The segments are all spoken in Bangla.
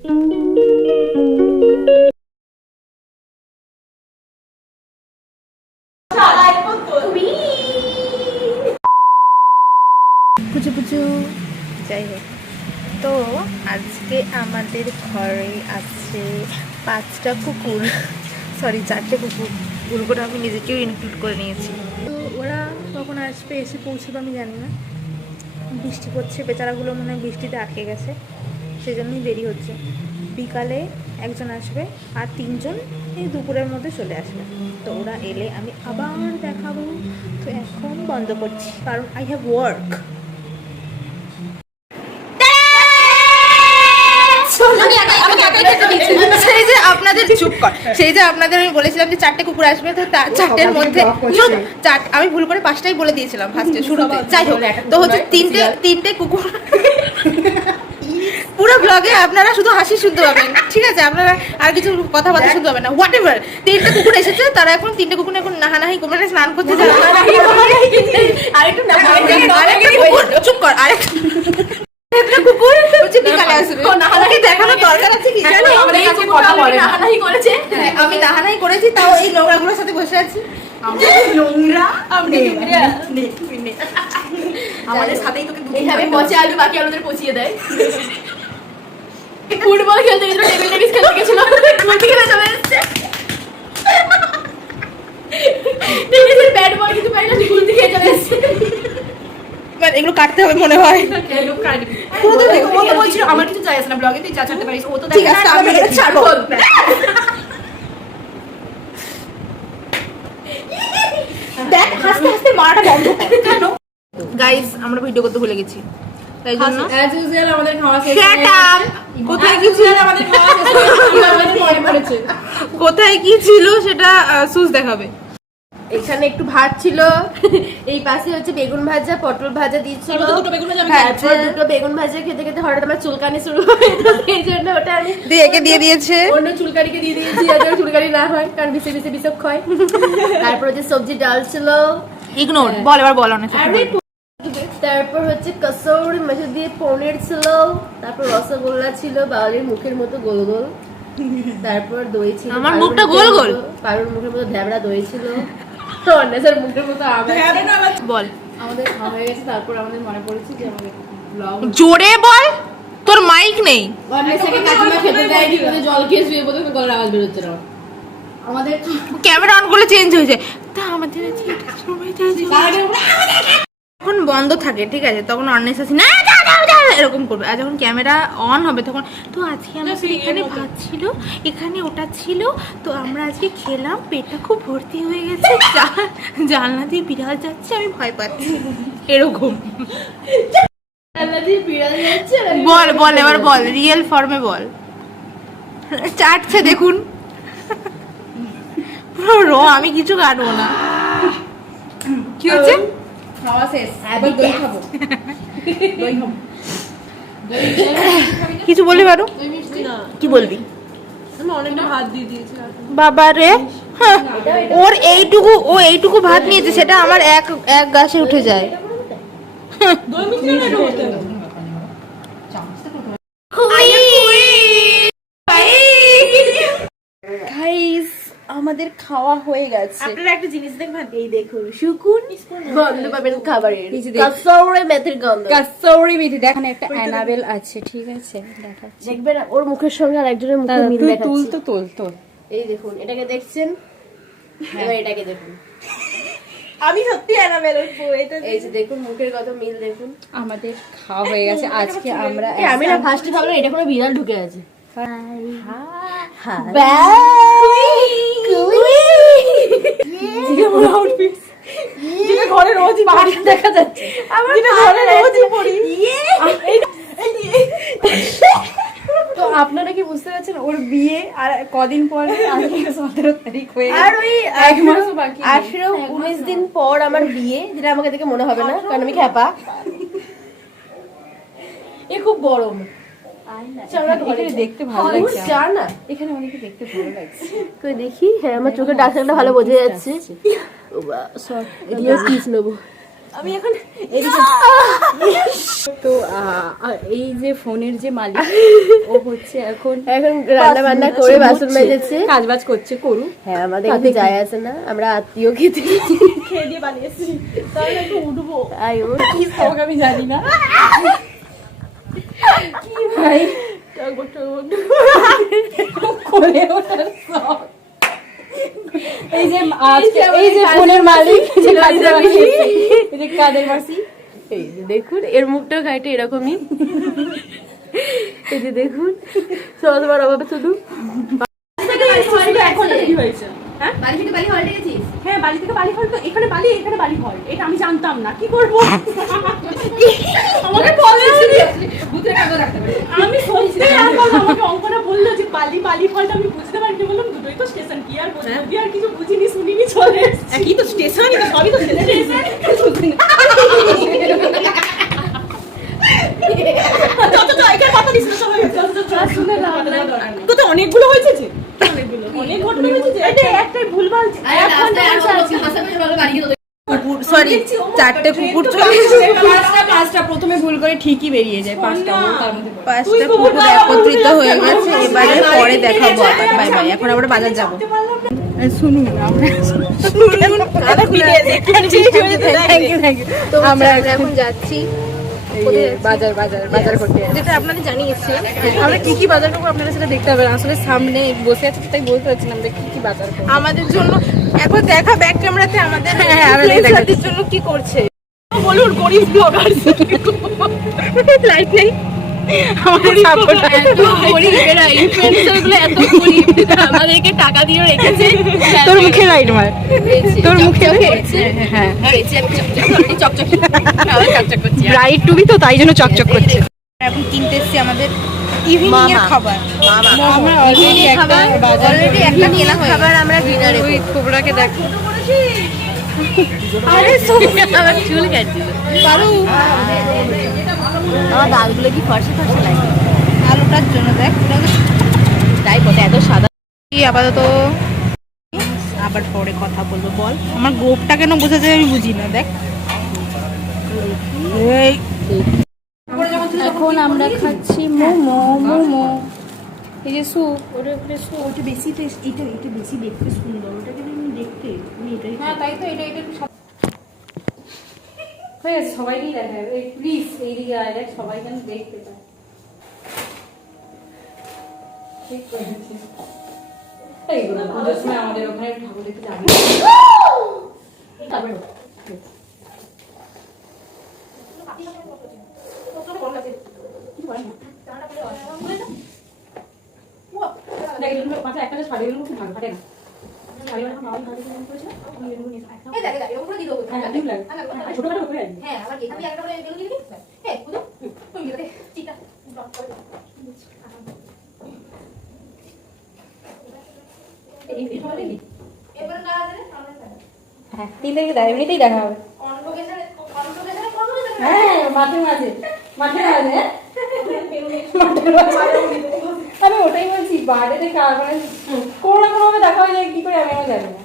পুচু পুচু যাই হোক, তো আজকে আমাদের ঘরে আছে 5টা কুকুর, সরি 4টে কুকুর। কুকুরগুলো আমি নিজেকেও ইনক্লুড করে নিয়েছি। তো ওরা কখন আসবে, এসে পৌঁছবে আমি জানি না। বৃষ্টি পড়ছে, বেচারাগুলো মনে হয় বৃষ্টিতে আটকে গেছে, সেই জন্যই দেরি হচ্ছে। বিকালে একজন আসবে আর 3জন এই দুপুরের মধ্যে চলে আসবে। তো ওরা এলে আমি আবার দেখাবো। তো এখন বন্ধ করছি কারণ আই হ্যাভ ওয়ার্ক। সেই যে আপনাদের চুপ কর, সেই যে আপনাদের আমি বলেছিলাম যে 4টে কুকুর আসবে, তো 4টের মধ্যে আমি ভুল করে 5টাই বলে দিয়েছিলাম ফার্স্টে শুরুতে। যাই হোক, তো হচ্ছে তিনটে কুকুর। পুরো ব্লগে আপনারা শুধু হাসি শুনতে পাবেন, ঠিক আছে? আপনারা আর কিছু কথাবার্তা শুনতে পাবেন না। হোয়াট এভার, 3টে কুকুর এসেছে, তারা এখন 3টে কুকুর এখন নাহানাহি করে স্নান করতে যাবে। চুপ কর, আরেকটা কুকুর হচ্ছে বিকালে আসবে। নাহানাহি দেখানোর দরকার আছে কি জানো? নাহানাহি করেছে, আমি নাহানাহি করেছি, তাও এই নোংরাগুলোর সাথে বসে আছি। আমাদের সাথেই তোকে এইভাবে পচে আলু বাকি আলুদের পচিয়ে দেয়। ফুটবল খেলতে গেছিল, টেবিল টেনিস খেলতে গেছিল, গুলতি খেলে চলে এসেছে। টেনিসের ব্যাট বল কিছু পাই না, গুলতি খেলে চলে এসেছে। এগুলো কাটতে হবে মনে হয়। ও তো বলছিল আমার কিছু চাই আসে না ব্লগে, তুই যা ছাড়তে পারিস। ও তো ঠিক আছে, আমি এটা ছাড়বো। দেখ, হাসতে হাসতে মারাটা বন্ধ কর। কেন গাইস, আমরা ভিডিও করতে ভুলে গেছি, তাই জন্য অ্যাজ ইউজুয়াল আমাদের খাওয়া শেষ। Shut up. কোথায় কি ছিল আমাদের খাওয়া শেষ, আমাদের মনে পড়েছে কোথায় কি ছিল সেটা সুজ দেখাবে। এখানে একটু ভাত ছিল, এই পাশে হচ্ছে বেগুন ভাজা, পটল ভাজা দিয়েছিল। দুটো বেগুন ভাজা, দুটো বেগুন ভাজা খেতে খেতে হঠাৎ আমার চুলকানি শুরু হয়ে গেল, এই জন্য ওটা আমি একে দিয়ে দিয়েছে, অন্য চুলকানিকে দিয়ে দিয়েছি যাতে চুলকানি না হয়, কারণ বিছে বিছে বিষক্ষয়। তারপর হচ্ছে সবজি ডাল ছিল, ইগনোর বল, এবার বল অনেক। তারপর হচ্ছে কসৌরি মাছ দিয়ে পনির ছিল, তারপর রসগোল্লা ছিল বাউলের মুখের মতো গোল গোল, তারপর দই ছিল, আমার মুখটা গোল গোল, পারুর মুখের মতো ঢ্যাবড়া দই ছিল, অন্যের মুখের মতো বল। আমাদের খাওয়া হয়ে গেছে, তারপর আমাদের মনে পড়েছে যে আমাদের ব্লগ জোরে বল, তোর মাইক নেই। কাকিমা খেতে দেয়নি, জল খেয়ে শুয়ে পড়ে গলার আওয়াজ বেরোচ্ছে না। আমাদের ক্যামেরা অন করলে চেঞ্জ হয়ে যায়। তা আমাদের যখন বন্ধ থাকে, ঠিক আছে, তখন অননেসেসারি না এরকম করবে, আর যখন ক্যামেরা অন হবে তখন তো আজকে আমাদের এখানে ভাত ছিল, এখানে ওটা ছিল, তো আমরা আজকে খেলাম, পেটটা খুব ভর্তি হয়ে গেছে, জানলা দিয়ে বিড়াল যাচ্ছে, আমি ভয় পাচ্ছি, এরকম। বল বল, এবার বল, রিয়েল ফর্মে বল। চাটছে দেখুন পুরো আমি কিছু কাটবো না। কি হচ্ছে? খাওয়া শেষ, এবার দই খাবো। দই খাবো, কিছু বলবি পারো? কি বলবি? আমি অনেকটা ভাত দিয়ে দিয়েছি বাবা রে, ওর এইটুকু ভাত নিয়েছে, সেটা আমার এক গাছে উঠে যায়। আমাদের খাওয়া হয়ে গেছে। আপনারা একটা জিনিস দেখবেন, এই দেখুন শুকুন গন্ধ পাবেন খাবারের, কাসৌরি মেথির গন্ধ, কাসৌরি মেথি। দেখেন একটা অ্যানাবেল আছে, ঠিক আছে, দেখাচ্ছি, দেখবেন ওর মুখের সঙ্গে আর একজনের মুখে মিল দেখাচ্ছে। তুল। এই দেখুন, এটাকে দেখছেন, এবার এটাকে দেখুন। আমি সত্যি অ্যানাবেল, এই যে দেখুন মুখের কত মিল দেখুন। আমাদের খাওয়া হয়ে গেছে। আজকে আমরা আমি না ফার্স্টে ভাবলাম এটা কোনো বিড়াল ঢুকে আছে। ঘরে রোজই দেখা যাচ্ছে, ঘরে রোজই পড়ি। তো আপনারা কি বুঝতে পারছেন, ওর বিয়ে আর কদিন পরে, 17 তারিখ হয়ে গেছে, আর ওই 1 মাসও বাকি, 18-19 দিন পর আমার বিয়ে, যেটা আমাকে দেখে মনে হবে না কারণ আমি খ্যাপা। এ খুব গরম, দেখতে ভালো লাগছে, না এখানে অনেকে দেখতে ভালো লাগছে। তো দেখি, হ্যাঁ আমার চোখের ডাক্তারটা ভালো বোঝা যাচ্ছে। এদিকে কিস নেবো, আমি এখন তো এই যে ফোনের যে মালিক ও হচ্ছে এখন রান্না বান্না করে বাসন মেজেছে, কাজ বাজ করছে, করুক। হ্যাঁ আমাদের কিন্তু যায় আসে না, আমরা আত্মীয় খেতে খেয়ে দিয়ে বানিয়েছি, তাহলে একটু উঠবো। আই ও কি শখ আমি জানি না কি ভাই করে ওঠার শখ। এই যে আজকে এই যে ফোনের মালিক যে কাজটা বানিয়েছে, এই যে কাদের মাসি, এই যে দেখুন এর মুখটা খাইতে এরকমই, এই যে দেখুন সবার অভাবে শুধু এখন কি হয়েছে? হ্যাঁ বাড়ি থেকে বাড়ি হলটে গেছিস? হ্যাঁ বাড়ি থেকে বাড়ি হল, তো এখানে বাড়ি এখানে বাড়ি হল, এটা আমি জানতাম না, কি করবো আমাকে বলে আমি সত্যি আমাকে অঙ্কটা বললো যে বালি বালি হলটা আমি বুঝতে পারিনি, বললাম দুটোই তো স্টেশন, কি আর বুঝবি, আর কিছু বুঝিনি শুনিনি চলে কি তো স্টেশনই তো, সবই তো স্টেশন তো অনেকগুলো হয়েছে যে, অনেক ঘটনা হয়েছে যে, এটা একটাই ভুলভাল, সরি 4টে কুকুর চলে এসেছে। পাঁচটা প্রথমে ভুল করে ঠিকই বেরিয়ে যায়, পাঁচটা তার মধ্যে 5টা কুকুর একত্রিত হয়ে গেছে, এবারে পরে দেখাবো আবার, বাই বাই। এখন আমরা বাজার যাবো। শুনুন আমরা এখন যাচ্ছি বাজার বাজার বাজার করতে, যেটা আপনাদের জানিয়েছি। আমরা কি কি বাজার করবো আপনারা সেটা দেখতে হবে, আসলে সামনে বসে আছে তাই বলতে পারছি না আমরা কি কি বাজার করবো। আমাদের জন্য একবার দেখা ব্যাক ক্যামেরাতে আমাদের আমাদের জন্য কি করছে বলুন, গরিব ব্লগার লাইট নেই আমাদের সাপোর্ট, এত গরিব এরা ইনফ্লুয়েন্সার গুলো, এত গরিব আমাদেরকে টাকা দিয়ে রেখেছে। তোর মুখে লাইট মার, তোর মুখে হ্যাঁ চকচক করছে, ব্রাইট টুবি তো তাই জন্য চকচক করছে। এখন কিনতে এসেছি আমাদের ইভিনিং এর খাবার, আমরা অলরেডি একটা বাজার অলরেডি একটা কেনা খাবার আমরা ডিনারে, ওই খোবরাকে দেখো আরে আমার চুল কাটছিল, পারু আমার দাঁতগুলো কি ফর্সা ফর্সা লাগে আলুটার জন্য, দেখ তাই কথা এত সাদা। আপাতত আবার পরে কথা বলবো, বল আমার গোপটা কেন বোঝা যায় আমি বুঝি না। দেখ এই এখন আমরা খাচ্ছি মোমো, মোমো এই যে স্যুপ, ওটা স্যুপ, ওটা বেশি টেস্ট, এটা বেশি দেখতে সুন্দর, ওটাকে আমি দেখতে আমি এটাই, হ্যাঁ তাই তো, এটা হয়ে গেছে, সবাইকেই দেখাবে এই প্লিজ এইদিকে আয়, দেখ সবাই যেন দেখতে পায়। ঠিক করেছিস এইগুলো পুজোর সময় আমাদের ওখানে ঠাকুর দেখতে যাবি তারপরে একটা শাড়ি খুব ভালো ফাটে না, ছোটখাটো করে হ্যাঁ 3 তারিখে দেখা, এমনিতেই দেখা হবে, হ্যাঁ মাঝে মাঝে আমি ওটাই বলছি, বার্থডেতে কারণে কোনো না কোনো ভাবে দেখা হয়ে যায়, কি করে আমি জানি না,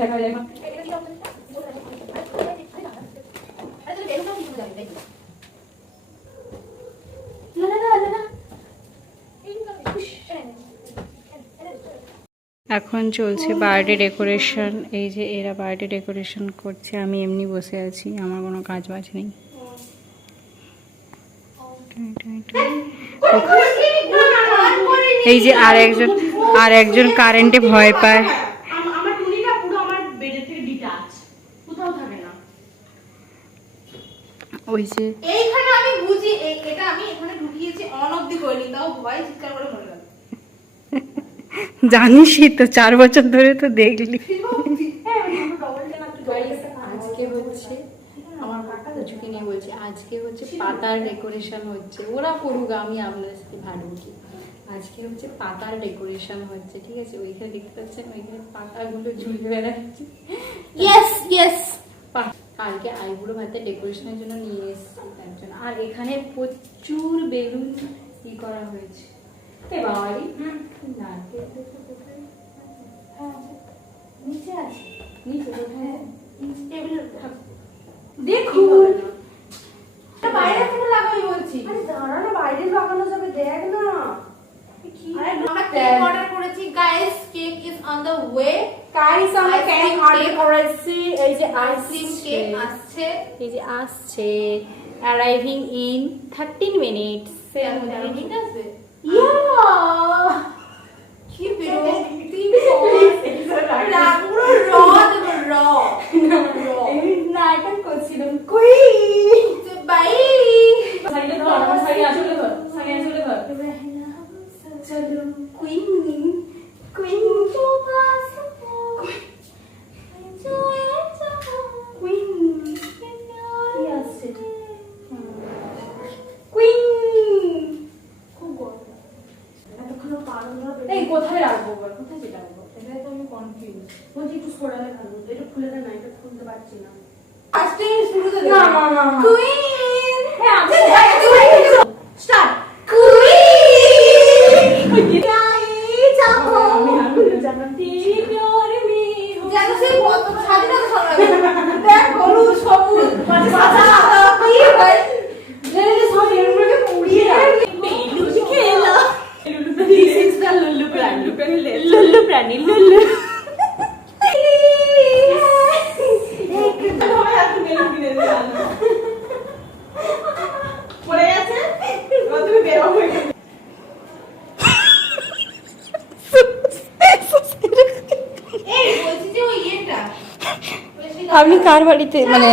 দেখা যায় না। এখন চলছে বার্থডে ডেকোরেশন, এই যে এরা বার্থডে ডেকোরেশন করছে, আমি এমনি বসে আছি, আমার কোনো কাজ বাজ নেই। এই যে আর একজন কারেন্টে ভয় পায়, ওই যে এইখানে আমি বুঝি, এটা আমি এখানে ঢুকিয়েছি, অন অফ দি করিনি, তাও ভয় চিৎকার করে মরে গেল। জানিসই তো 4 বছর ধরে তো দেখলি। আজকে হচ্ছে আমার ঝুঁকি নিয়ে বলছি, আজকে হচ্ছে পাতার ডেকোরেশন হচ্ছে, ওরা করুক আমি আপনাদের সাথে ভালো কি, আজকে হচ্ছে পাতার ডেকোরেশন হচ্ছে, ঠিক আছে? ওইখানে দেখতে পাচ্ছেন, ওইখানে পাতাগুলো ঝুলে বেড়াচ্ছে। ইয়েস ইয়েস, কালকে আইবুড়ো ভাতের ডেকোরেশনের জন্য নিয়ে এসেছি তার জন্য, আর এখানে প্রচুর বেলুন ই করা হয়েছে। বাড়ি নারকেল নিচে আছে, নিচে কোথায় দেখুন বাইরে থেকে লাগাই বলছি। আরে দাঁড়া না, বাইরে লাগানো যাবে, দেখ না। আমরা কেক অর্ডার করেছি guys, cake is on the way. Guys আমরা কেক অর্ডার করেছি, এই যে আইসক্রিম কেক আসছে, এই যে আসছে, অ্যারাইভিং ইন 13 মিনিটস। ঠিক আছে ইয়া কি বিরক্তি পুরো র নাটক করছিলাম কই বাই সাইডে ধর, আমার সাইডে আসলে ধর, সাইডে আসলে ধর। চলো কুইন কুইন তো পাস কুইন কুইন খুব গরম এতক্ষণ পারো না। এই কোথায় রাখবো বল, কোথায় যেটা রাখবো এটাই তো আমি কনফিউজ বলছি। একটু সরালে ভালো, এটা খুলে দে না, এটা খুলতে পারছি না। ফার্স্টে শুরুতে না না না কুইন। হ্যাঁ আমি স্টার্ট কুইন গাই যাবো জানতি প্যার মে যেন সে কত স্বাধীনতা সংগ্রামী দেখ হলুদ সবুজ সাদা কি ভাই যেন সব এরগুলোকে পুড়িয়ে রাখে বেলুন খেলা দিস ইজ দ্য লুল্লু প্রাণী লুল্লু প্রাণী লুল্লু পড়ে গেছে তুমি বেরো হয়ে গেছে। আপনি কার বাড়িতে মানে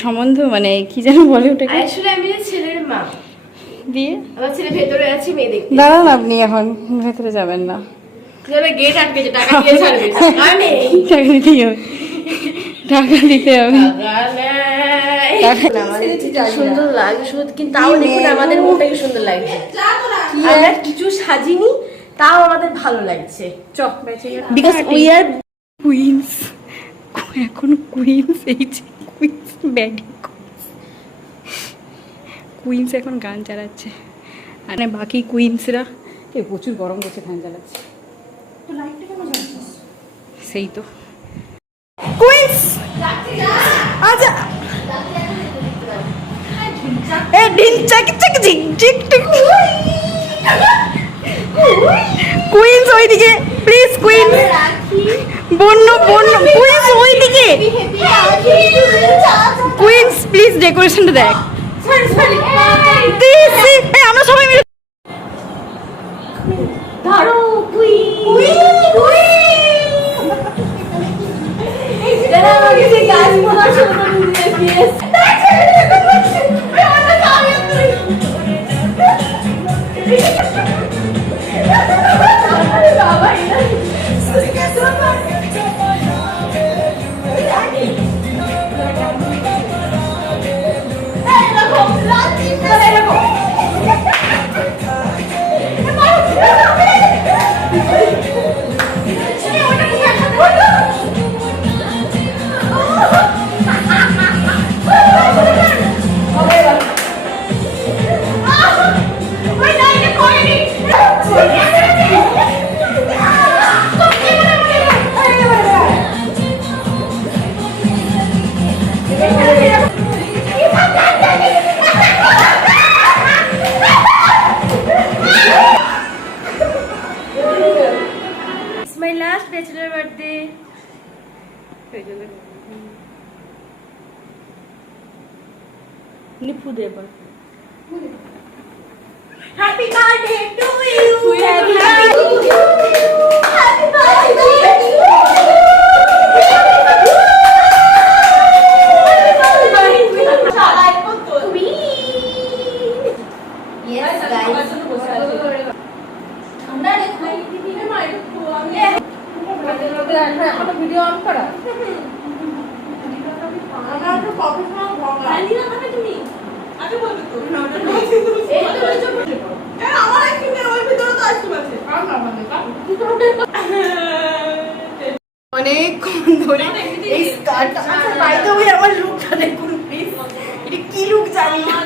সম্বন্ধ মানে কি যেন বলে ওটাকে? আসলে আমি ছেলের মা, দিয়ে আমার ছেলে ভেতরে আছে, মেয়ে দেখতে। দাঁড়ান, আপনি এখন ভেতরে যাবেন না, গেট আটকেছে, টাকা দিয়ে ছাড়বে। টাকা দিতে হবে, টাকা দিতে হবে। সুন্দর লাগে শুধু, কিন্তু তাও দেখুন আমাদের মনটাকে সুন্দর লাগছে। আমরা কিছু সাজিনি, তাও আমাদের ভালো লাগছে। চক বিকজ উই আর কুইন্স, এখন কুইন্স, এই যে কুইন্স ব্যাডি কুইন্স এখন গান চালাচ্ছে, মানে বাকি কুইন্সরা প্রচুর গরম করছে, গান চালাচ্ছে। সেই তো কুইন্স আচ্ছা এ ডিন চাক চাক ঝিক ঝিক টিক কুইন্স ওইদিকে প্লিজ, কুইন্স বন্য বন্য কুইন্স ওইদিকে, কুইন্স প্লিজ ডেকোরেশনটা দেখ। আমরা সবাই মিলে ধরো কুইন আমাকে যে গাছ পোড়া শুরু করে দিয়েছে। It's my last bachelor birthday. Nipu deba. Happy birthday to you. Happy birthday to you. Happy birthday to you. Yes, guys. আমরা দেখো টিভিতে মাইক আমি এখন ভিডিও অন করা আমরা তো প্রফেশনাল ব্লগার জানি না মানে তুমি আগে বলবে তো না এই তো বলছো আমার একদিনের ওই ভিডিও তো আসছে আছে আর না মানে অনেকক্ষণ ধরে এই স্কার্ট আচ্ছা বাই দ্য ওয়ে আমার লুকটা দেখুন প্লিজ, এটা কি লুক জানি না,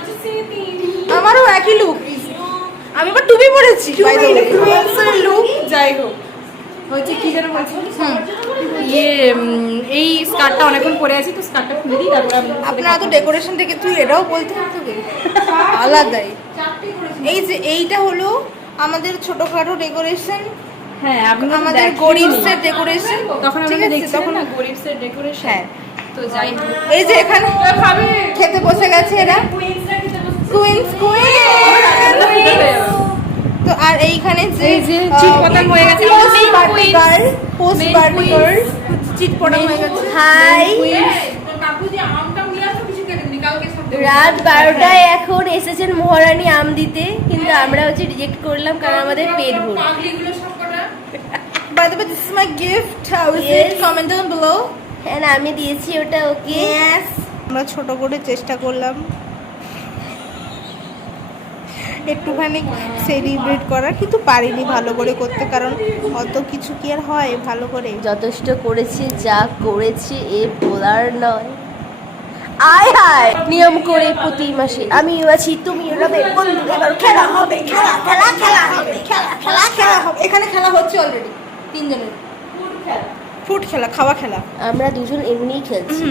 আমারও একই লুক, আমি আবার টুপি পরেছি by the way influencer look. যাই হোক হচ্ছে কি যেন বলছি, এই স্কার্টটা অনেকক্ষণ পরে আছি তো স্কার্টটা খুলে দিই তারপর আপনারা তো ডেকোরেশন থেকে তুই এটাও বলতে পারতো আলাদাই। এই যে এইটা হলো আমাদের ছোটখাটো ডেকোরেশন, হ্যাঁ আমাদের গরিবসের ডেকোরেশন। তখন ঠিক আমরা আছে, দেখছি তখন না গরিবসের ডেকোরেশন। হ্যাঁ, তো যাই হোক, এই যে এখানে খেতে বসে গেছে এরা, কুইন্স তো। আর এইখানে যে চিট পটাং হয়ে গেছে, পোস্ট পার্টি গার্ল চিট পটাং হয়ে গেছে। হাই, রাত 12টায় এখন এসেছেন মহারানী আম দিতে, কিন্তু আমরা হচ্ছে রিজেক্ট করলাম কারণ আমাদের পেট ভরে। By the way, this is my gift. How is it? Yes. Comment down below. হ্যাঁ, আমি দিয়েছি ওটা ওকে। Yes. আমরা ছোট করে চেষ্টা করলাম একটুখানি সেলিব্রেট করার, কিন্তু পারিনি ভালো করে করতে, কারণ অত কিছু কি আর হয় ভালো করে। যথেষ্ট করেছি, যা করেছি এ বলার নয়। আয় হায়, নিয়ম করে প্রতি মাসে আমিও আছি, তুমিও রবে, বন্ধু এবার খেলা হবে, খেলা খেলা খেলা হবে, খেলা খেলা খেলা হবে। এখানে খেলা হচ্ছে অলরেডি তিনজনের ফুড খেলা, খাওয়া খেলা। আমরা দুজন এমনিই খেলছি,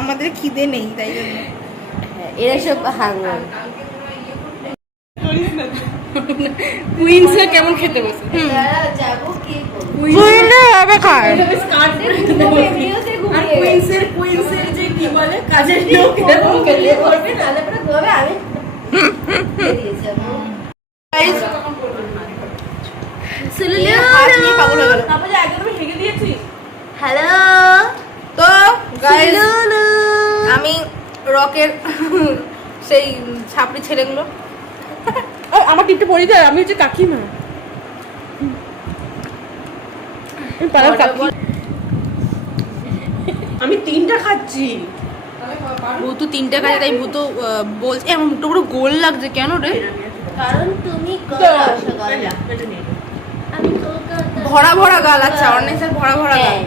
আমাদের খিদে নেই তাই জন্য। হ্যাঁ, এরা সব হাঙ্গার। কুইন্সরা কেমন খেতে বসে, যাবো কি করবো, কুইন্সরা হবে খায়। কুইন্সের যে কি বলে কাজের লোক এরকম খেলে করবে না, তারপরে ঘুমাবে। আমি দিয়েছি Guys, সুলুলু, হাত নিয়ে পাগল হয়ে গেল। হ্যালো তো গাইস, সুলুলু, আমি রকের সেই ছাপড়ি ছেলেগুলো, আমার টিপটা পড়ে যায়, আমি হচ্ছে কাকিমা, পাড়ার কাকি। আমি 3টা খাচ্ছি। ভূতু 3টা কাজে, তাই ভূতু বলছে আমার মুখটা পুরো গোল লাগছে কেন রে। কারণ তুমি গলা আমি কলকাতা ভরা ভরা গাল, আচ্ছা অর্নেসের ভরা ভরা গাল।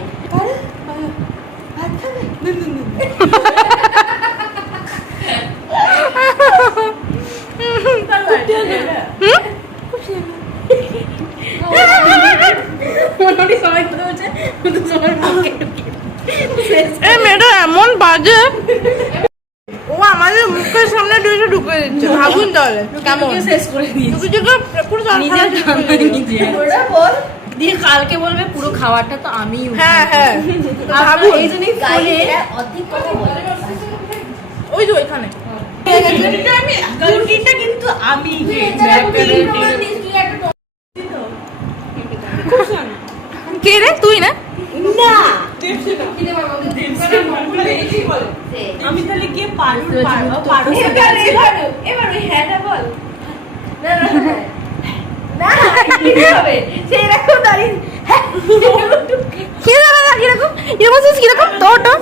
এই মেয়েটা এমন বাজে, ও আমাদের মুখের সামনে দুইটা ঢুকে দিচ্ছে, ভাবুন তাহলে কেমন। শেষ করে দিয়েছি দুটোকে পুরো নিজের ঠান্ডায় নিজে। ওরা বল দিয়ে কালকে বলবে পুরো খাবারটা তো আমিই হ্যাঁ হ্যাঁ ভাবুন, এই জন্যই ফোনে গাইরা অধিক কথা বলে। ওই যে ওইখানে কিন্তু আমি কে রে, তুই না? না আমি তাহলে গিয়ে পারবো এবার ওই হ্যাঁটা বল। না না না কি হবে সেরকম দাঁড়িয়ে কিরকম কিরকম তো তো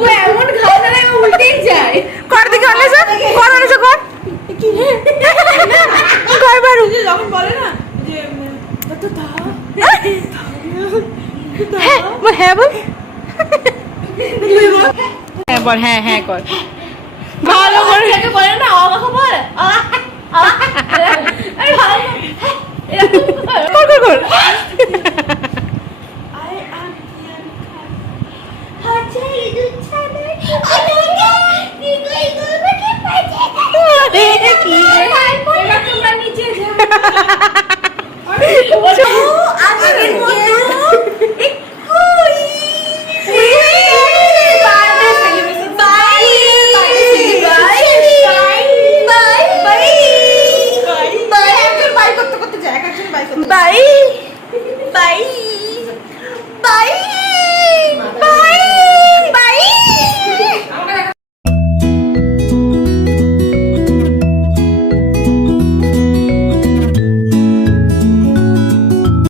ও এমন খাওয়া দাওয়া উল্টেই যায়। কর দিকে অনেছে কর অনেছে কর কর বারু যখন বলে না যে তো দাও হ্যাঁ বল, হ্যাঁ বল, হ্যাঁ বল, হ্যাঁ হ্যাঁ কর ভালো করে বলে না অবাক বল আরে ভালো কর কর কর। আচ্ছা এই দুচ্ছানে কি কই করবে কি পাইছে কি এবার তোমরা নিচে যাও। আমি এর মধ্যে